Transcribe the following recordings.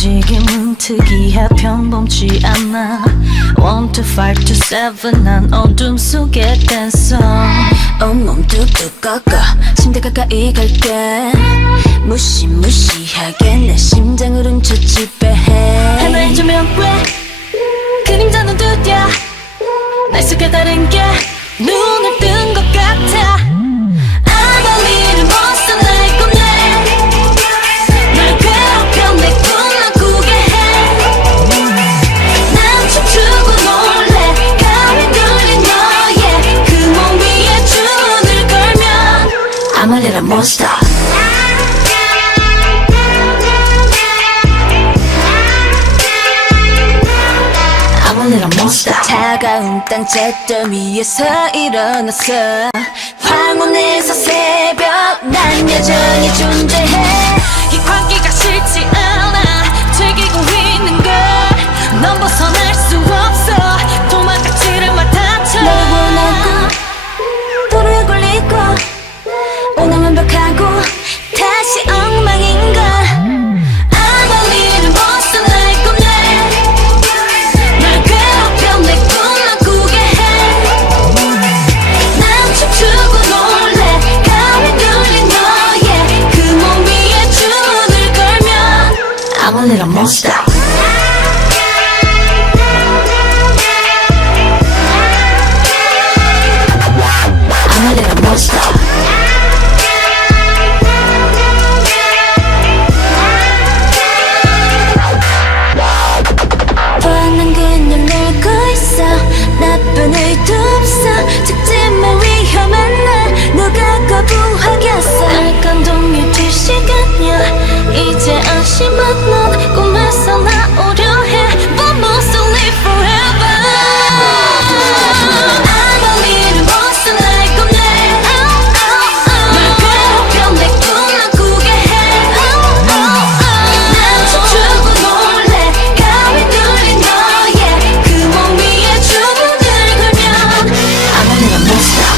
움직임은 특이해 평범치 않아 1, 2, 5, 2, 7 난 어둠 속의 댄서 온몸 뚝뚝 꺾어 침대 가까이 갈게 무시무시하게 내 심장을 훔쳐 지배해 하나의 조명괴 그림자는 두드려 날 속에 다른 게 눈을 뜬 것 같아 I'm a little monster like a man 널 괴롭혀 내 꿈만 꾸게 해난 춤추고 놀래 가위 눌린 너의 그 몸 위에 주문을 걸면 I'm a little monster I'm a little monster 차가운 땅 잿더미 위에서 일어났어 황혼에서 새벽 난 여전히 존재해 이 관계가 싫지 않아 즐기고 있는 걸 넌 벗어날 수 없어 도망가지를 맡아쳐 널 원하고 도로에 굴리고 오늘 완벽하고 다시 엉망인가 I'm a little monster like a man 널 괴롭혀 내 꿈만 꾸게 해난 춤추고 놀래 가위 눌린 너의 그 몸 위에 주문을 걸면 I'm a little monster I'm a little monster 뻔한 그냥 놀고 있어 나쁜 의도 없어 죽지만 위험한 날 누가 거부하겠어 알간동이 될 시간이야 이제 안심한 넌 꿈에서 나오려 해 But must live forever I'm a little monster like a man 널 괴롭혀 내 꿈만 꾸게 해난 춤추고 놀래 가위 눌린 너의 그 몸 위에 주문을 걸면 I'm a little monster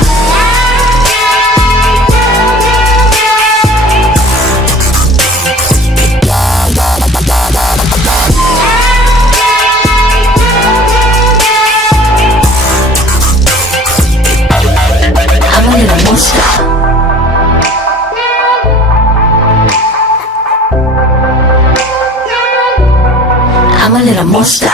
I'm a little monster I'm a little monster